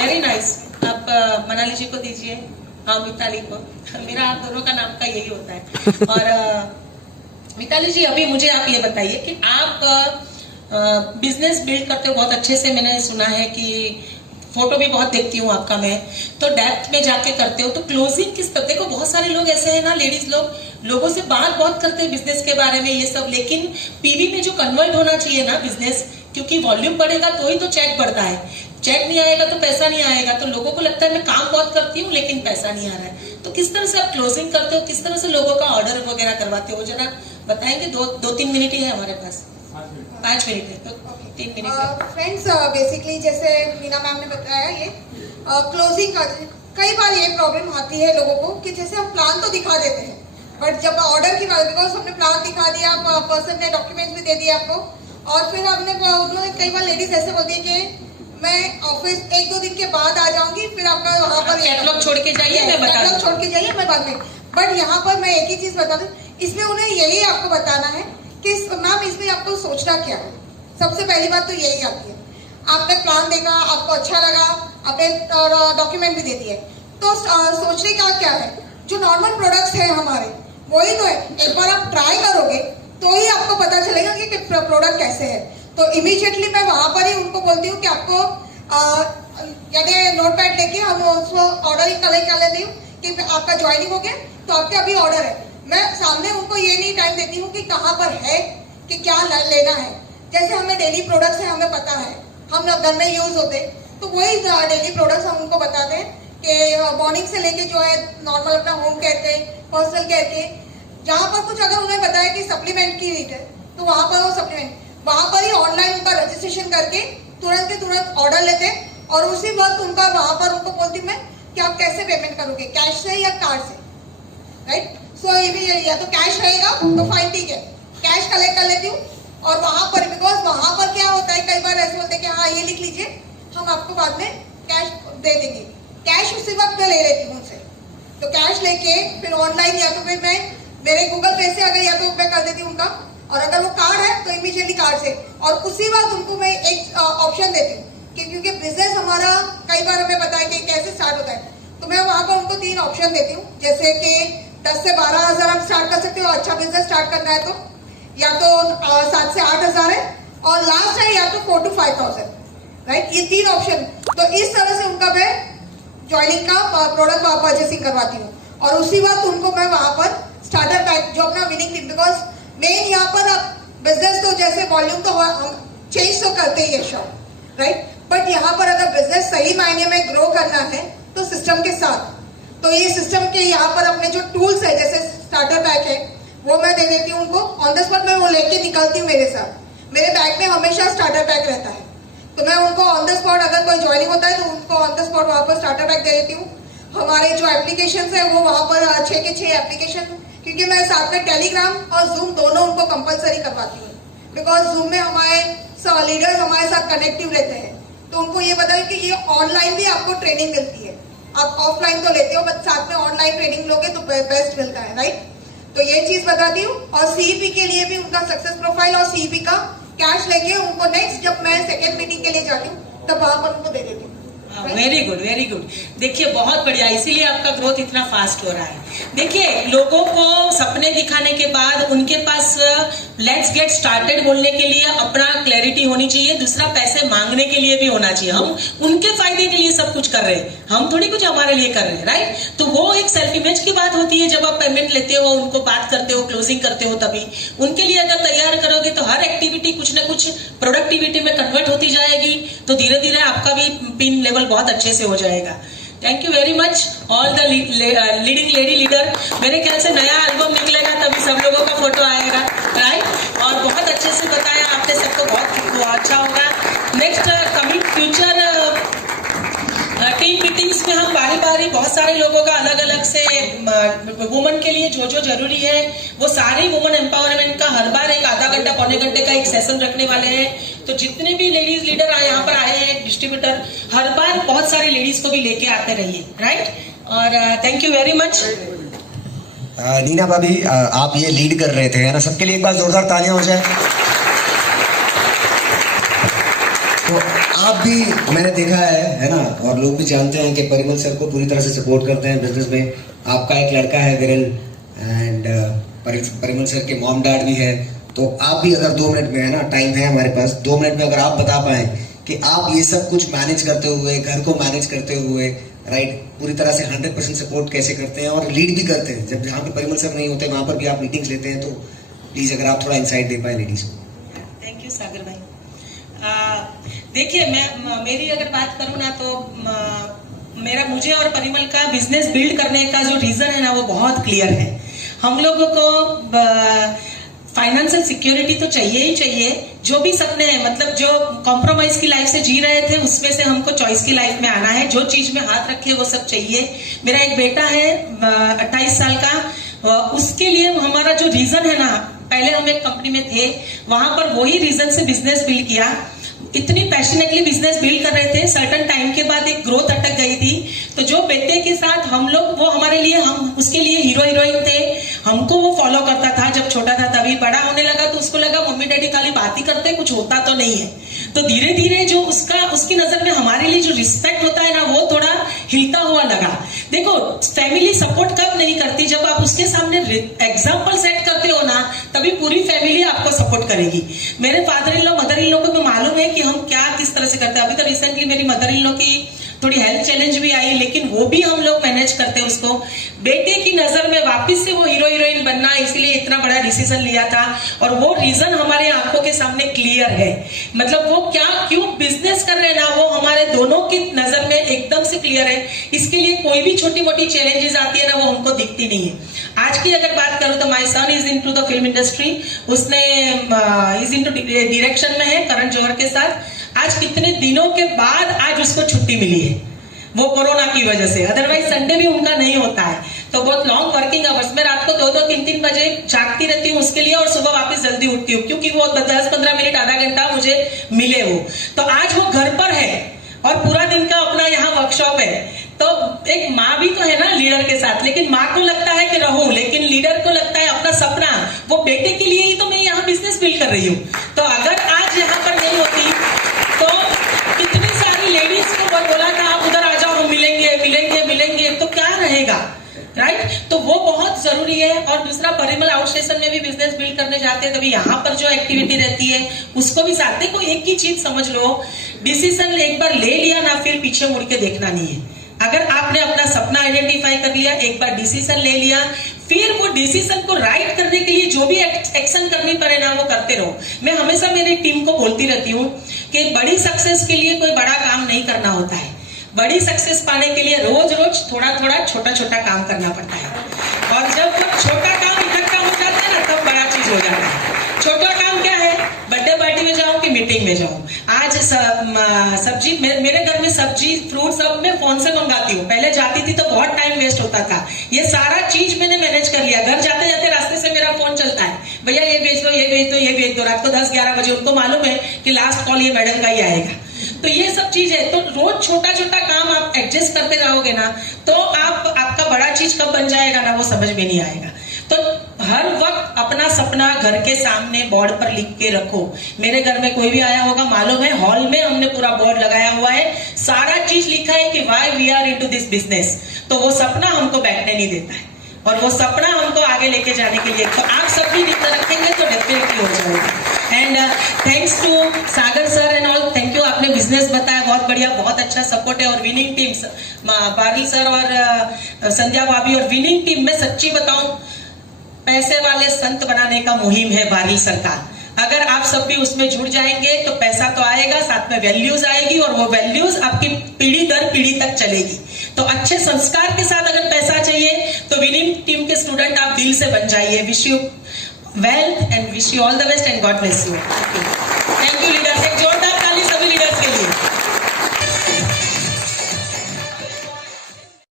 Very nice. आप मनाली जी को दीजिए, हाँ मिताली को। मेरा आप दोनों का नाम का यही होता है। और मिताली जी, अभी मुझे आप ये बताइए कि आप बिजनेस बिल्ड करते हो बहुत अच्छे से। मैंने सुना है कि फोटो भी बहुत देखती हूँ आपका मैं, तो डेप्थ में जाके करते हो। तो क्लोजिंग किस तरह, देखो बहुत सारे लोग ऐसे हैं ना, लेडीज लोगों से बात बहुत करते हैं बिजनेस के बारे में ये सब, लेकिन पीवी में जो कन्वर्ट होना चाहिए ना बिजनेस, क्योंकि वॉल्यूम बढ़ेगा तो ही तो चेक बढ़ता है। चेक नहीं आएगा तो पैसा नहीं आएगा। तो लोगों को लगता है मैं काम बहुत करती हूँ लेकिन पैसा नहीं आ रहा है। तो किस तरह से आप क्लोजिंग करते हो, किस तरह से लोगों का ऑर्डर वगैरह करवाते हो, जरा बताएंगे। दो तीन मिनट ही है हमारे पास, 5 मिनट है, तो 3 मिनट। फ्रेंड्स, बेसिकली जैसे मीना मैम ने बताया, ये क्लोजिंग का कई बार ये प्रॉब्लम आती है लोगों को कि जैसे हम प्लान तो दिखा देते हैं, बट जब ऑर्डर की बात, बिकॉज हमने प्लान दिखा दिया, पर्सन ने डॉक्यूमेंट्स भी दे दिए आपको, और फिर हमने उन्होंने कई बार लेडीज ऐसे बोलती है कि मैं ऑफिस 1-2 दिन के बाद आ जाऊंगी, फिर आपका वहाँ पर कैटलॉग छोड़ के जाइए, मैं बता दूं। छोड़ के जाइए, मैं बाद में। बट यहाँ पर मैं एक ही चीज बता दूं, इसमें उन्हें यही आपको बताना है कि मैम इसमें आपको सोचना क्या है। सबसे पहली बात तो यही आती है, आपने प्लान देखा, आपको अच्छा लगा, आपने डॉक्यूमेंट भी दे दिए, तो सोचने का क्या है, जो नॉर्मल प्रोडक्ट्स है हमारे वही तो है। एक बार आप ट्राई करोगे तो ही आपको पता चलेगा कि प्रोडक्ट कैसे है। तो इमीडिएटली मैं वहां पर ही उनको बोलती हूँ कि आपको यानी नोट पैड लेके हम उसको ऑर्डर ही कलेक्ट कर लेती हूँ कि आपका ज्वाइनिंग हो गया, तो आपके अभी ऑर्डर है। मैं सामने उनको ये नहीं टाइम देती हूँ कि कहाँ पर है, कि क्या लेना है। जैसे हमें डेली प्रोडक्ट्स है, हमें पता है, हम घर में यूज होते, तो वही डेली प्रोडक्ट्स हम उनको बताते हैं कि मॉर्निंग से लेके जो है नॉर्मल अपना होम केयर के, पर्सनल केयर के, जहाँ पर कुछ अगर उन्हें बताया कि सप्लीमेंट की नीड है, तो वहां पर वो सप्लीमेंट, वहां पर ही ऑनलाइन उनका रजिस्ट्रेशन करके तुरंत के तुरंत ऑर्डर लेते हैं, और उसी वक्त उनका वहां पर उनको बोलती हूँ मैं कि आप कैसे पेमेंट करोगे, कैश से या कार्ड से, राइट। सो या तो कैश रहेगा तो फाइन, ठीक है, कैश कलेक्ट कर लेती हूँ। और वहां पर, बिकॉज वहां पर क्या होता है, कई बार ऐसे बोलते हैं कि हाँ ये लिख लीजिए, हम आपको बाद में कैश दे देंगे। कैश उसी वक्त मैं ले लेती हूँ उनसे, तो कैश लेके फिर ऑनलाइन या तो फिर मैं मेरे गूगल पे से अगर या तो मैं कर देती हूँ उनका, और अगर वो कार्ड है तो इमीडिएटली कार्ड से, और उसी वक्त उनको मैं एक ऑप्शन देती हूँ कि क्योंकि बिजनेस हमारा कई बार हमें पता है कि कैसे स्टार्ट होता है, तो मैं वहां पर उनको 3 ऑप्शन देती हूँ। जैसे कि 10 से 12 हजार आप स्टार्ट कर सकते हो, अच्छा बिजनेस स्टार्ट करना है तो, या तो 7 से 8 हजार है, और लास्ट है या तो 4 to 5,000, राइट। ये 3 ऑप्शन। तो इस तरह से उनका मैं ज्वाइनिंग का प्रोडक्ट परचेसिंग करवाती हूँ, और उसी वक्त उनको मैं वहां पर स्टार्टर पैक, जो अपना विनिंग टीम, बिकॉज मेन यहाँ पर आप बिजनेस तो जैसे वॉल्यूम तो हम चेंज तो करते ही है शॉप, राइट, बट यहाँ पर अगर बिजनेस सही मायने में ग्रो करना है तो सिस्टम के साथ, तो ये सिस्टम के यहाँ पर अपने जो टूल्स है, जैसे स्टार्टर पैक है, वो मैं दे देती हूँ उनको ऑन द स्पॉट। मैं वो लेके निकलती हूँ मेरे साथ, मेरे बैग में हमेशा स्टार्टर पैक रहता है, तो मैं उनको ऑन द स्पॉट, अगर कोई ज्वाइनिंग होता है तो उनको ऑन द स्पॉट वहां पर स्टार्टर पैक दे देती हूँ। हमारे जो एप्लीकेशन है वो वहां पर 6 के 6 एप्लीकेशन, क्योंकि मैं साथ में टेलीग्राम और जूम दोनों उनको कंपलसरी करवाती हूँ, बिकॉज जूम में हमारे लीडर्स हमारे साथ कनेक्टिव रहते हैं, तो उनको ये बताएं कि ये ऑनलाइन भी आपको ट्रेनिंग मिलती है। आप ऑफलाइन तो लेते हो, बट साथ में ऑनलाइन ट्रेनिंग लोगे तो बेस्ट मिलता है, राइट। तो ये चीज बताती हूँ। और सीईपी के लिए भी उनका सक्सेस प्रोफाइल और सीईपी का कैश लेके उनको नेक्स्ट, जब मैं सेकेंड मीटिंग के लिए जाती हूँ तब वहां पर उनको दे देती हूँ। Very good, very good. देखिए बहुत बढ़िया, इसीलिए आपका ग्रोथ इतना फास्ट हो रहा है। देखिए लोगों को सपने दिखाने के बाद उनके पास लेट्स गेट स्टार्टेड बोलने के लिए अपना क्लैरिटी होनी चाहिए, दूसरा पैसे मांगने के लिए भी होना चाहिए। हम उनके फायदे के लिए सब कुछ कर रहे हैं, हम थोड़ी कुछ हमारे लिए कर रहे हैं, राइट। तो वो एक सेल्फ इमेज की बात होती है, जब आप पेमेंट लेते हो, उनको बात करते हो, क्लोजिंग करते हो, तभी उनके लिए अगर तैयार करोगे तो हर एक्टिविटी कुछ ना कुछ प्रोडक्टिविटी में कन्वर्ट होती जाएगी, तो धीरे धीरे आपका भी पिन लेवल बहुत अच्छे से हो जाएगा। Thank you very much all the leading lady leader. मेरे ख्याल से नया एल्बम निकलेगा तभी सब लोगों का फोटो आएगा, राइट। और बहुत अच्छे से बताया आपने सबको, बहुत अच्छा होगा। Next coming future team meetings में हम बारी बारी बहुत सारे लोगों का अलग अलग से वुमन के लिए जो जो जरूरी है वो सारी वुमन एम्पावरमेंट का हर बार एक आधा घंटा पौने घंटे का एक सेशन रखने वाले हैं। तो जितने भी लेडीज लीडर यहाँ पर आए हैं, डिस्ट्रीब्यूटर, हर बार बहुत सारी लेडीज को भी लेके आते रहिए, राइट। और thank you very much. Neena भाभी, आप ये लीड कर रहे थे, है ना, सबके लिए एक बार जोरदार तालियां हो जाए। तो आप भी, मैंने देखा है ना, और लोग भी जानते हैं कि परिमल सर को पूरी तरह से सपोर्ट करते हैं बिजनेस में। आपका एक लड़का है विरल, एंड परिमल सर के मॉम डैड भी है। तो आप भी अगर 2 मिनट में, है ना, टाइम है हमारे पास, 2 मिनट में अगर आप बता पाएं कि आप ये सब कुछ मैनेज करते हुए, घर को मैनेज करते हुए, राइट, पूरी तरह से 100% सपोर्ट कैसे करते हैं और लीड भी करते हैं, जब जहाँ पे परिमल सर नहीं होते वहाँ पर भी आप मीटिंग्स लेते हैं, तो प्लीज अगर आप थोड़ा इंसाइट दे पाए लेडीज को। थैंक यू सागर भाई। देखिए, मैं मेरी अगर बात करूँ ना, तो मुझे और परिमल का बिजनेस बिल्ड करने का जो रीजन है ना, वो बहुत क्लियर है। हम लोगों को फाइनेंशियल सिक्योरिटी तो चाहिए ही चाहिए। जो भी सपने हैं, मतलब जो कॉम्प्रोमाइज की लाइफ से जी रहे थे, उसमें से हमको चॉइस की लाइफ में आना है। जो चीज में हाथ रखे वो सब चाहिए। मेरा एक बेटा है 28 साल का, उसके लिए हमारा जो रीजन है ना, पहले हम एक कंपनी में थे, वहां पर वही रीजन से बिजनेस बिल्ड किया। इतनी पैशनेटली बिजनेस बिल्ड कर रहे थे, सर्टन टाइम के बाद एक ग्रोथ अटक गई थी। तो जो बेटे के साथ हम लोग, वो हमारे लिए, हम उसके लिए हीरो हीरोइन थे। हमको वो फॉलो करता था जब छोटा था। तभी बड़ा होने लगा तो उसको लगा मम्मी डैडी खाली बात ही करते, कुछ होता तो नहीं है। तो धीरे धीरे जो उसकी नजर में हमारे लिए जो रिस्पेक्ट होता है ना, वो थोड़ा हिलता हुआ लगा। देखो, फैमिली सपोर्ट कब नहीं करती, जब आप उसके सामने एग्जाम्पल सेट करते हो ना, तभी पूरी फैमिली आपको सपोर्ट करेगी। मेरे father in law, mother in law को तो मालूम है कि हम क्या किस तरह से करते हैं। अभी तो रिसेंटली मेरी मदर इन लॉ की थोड़ी हेल्थ चैलेंज भी आई, लेकिन वो भी हम लोग मैनेज करते हैं उसको। बेटे की नजर में वापस से वो हीरो हीरोइन बनना, इसलिए इतना बड़ा डिसीजन लिया था। और वो रीजन हमारे आंखों के सामने क्लियर है। मतलब वो क्यों बिजनेस कर रहे हैं ना, वो हमारे दोनों की नजर में एकदम से क्लियर है। इसके लिए कोई भी छोटी मोटी चैलेंजेस आती है ना, वो हमको दिखती नहीं है। आज की अगर बात करूं तो my son is into the film industry. उसने इज इनटू डायरेक्शन में है करण जौहर के साथ। आज कितने दिनों के बाद आज उसको छुट्टी मिली है, वो कोरोना की वजह से। अदरवाइज संडे भी उनका नहीं होता है। तो बहुत लॉन्ग वर्किंग आवर्स में रात को 2-2, 3-3 बजे जागती रहती हूँ उसके लिए, और सुबह वापस जल्दी उठती हूँ, क्योंकि वो 10-15 मिनट, आधा घंटा मुझे मिले वो। तो आज वो घर पर है और पूरा दिन का अपना यहाँ वर्कशॉप है। तो एक माँ भी तो है ना लीडर के साथ, लेकिन माँ को लगता है कि रहूं, लेकिन लीडर को लगता है अपना सपना, वो बेटे के लिए ही तो मैं यहाँ बिजनेस बिल्ड कर रही हूँ। तो अगर आज यहाँ पर नहीं होती तो कितनी सारी लेडीज को बोला था आप उधर आ जाओ, हम मिलेंगे मिलेंगे मिलेंगे, तो क्या रहेगा, राइट। तो वो बहुत जरूरी है। और दूसरा, परिमल आउटस्टेशन में भी बिजनेस बिल्ड करने जाते हैं, तभी यहाँ पर जो एक्टिविटी रहती है उसको भी साथ। देखो, एक ही चीज समझ लो, डिसीजन एक बार ले लिया ना, फिर पीछे मुड़ के देखना नहीं है। अगर आपने अपना सपना आइडेंटिफाई कर लिया, एक बार डिसीजन ले लिया, फिर वो डिसीजन को राइट करने के लिए जो भी एक्शन करनी पड़े ना, वो करते रहो। मैं हमेशा मेरी टीम को बोलती रहती हूँ कि बड़ी सक्सेस के लिए कोई बड़ा काम नहीं करना होता है। बड़ी सक्सेस पाने के लिए रोज रोज थोड़ा थोड़ा छोटा छोटा काम करना पड़ता है। और जब वो छोटा काम इकट्ठा हो जाता है ना, तब बड़ा चीज हो जाता है। छोटा काम क्या है? बर्थडे पार्टी में जाऊं कि मीटिंग में जाऊं। आज सब्जी, मेरे घर में सब्जी फ्रूट सब मैं फोन से मंगाती हूँ। पहले जाती थी तो बहुत टाइम वेस्ट होता था। ये सारा चीज मैंने मैनेज कर लिया। घर जाते जाते रास्ते से मेरा फोन चलता है, भैया ये भेज दो, ये भेज दो, ये भेज दो। रात को 10-11 बजे उनको मालूम है कि लास्ट कॉल ये मैडम का ही आएगा। तो ये सब चीज है। तो रोज छोटा छोटा काम आप एडजस्ट करते रहोगे ना, तो आपका बड़ा चीज कब बन जाएगा ना, वो समझ में नहीं आएगा। तो हर वक्त अपना सपना घर के सामने बोर्ड पर लिख के रखो। मेरे घर में कोई भी आया होगा, मालूम है, हॉल में हमने पूरा बोर्ड लगाया हुआ है, सारा चीज लिखा है कि why we are into this business. तो वो सपना हमको बैठने नहीं देता है, और वो सपना हमको आगे लेके जाने के लिए, तो आप सब भी रखेंगे तो डेफिनेटली हो जाएगा। And thanks to Sagar sir and all, thank you. आपने बिजनेस बताया, बहुत बढ़िया, बहुत अच्छा सपोर्ट है। और विनिंग टीम, बारिल सर और संध्या भाभी और विनिंग टीम में सच्ची बताऊं, पैसे वाले संत बनाने का मुहिम है बारिल सर का। अगर आप सब भी उसमें जुड़ जाएंगे तो पैसा तो आएगा, साथ में वैल्यूज आएगी, और वो वैल्यूज आपकी पीढ़ी दर पीढ़ी तक चलेगी। तो अच्छे संस्कार के साथ अगर पैसा चाहिए तो विनिंग टीम के स्टूडेंट आप दिल से बन जाइए। Wish you wealth and wish you all the best and God bless you.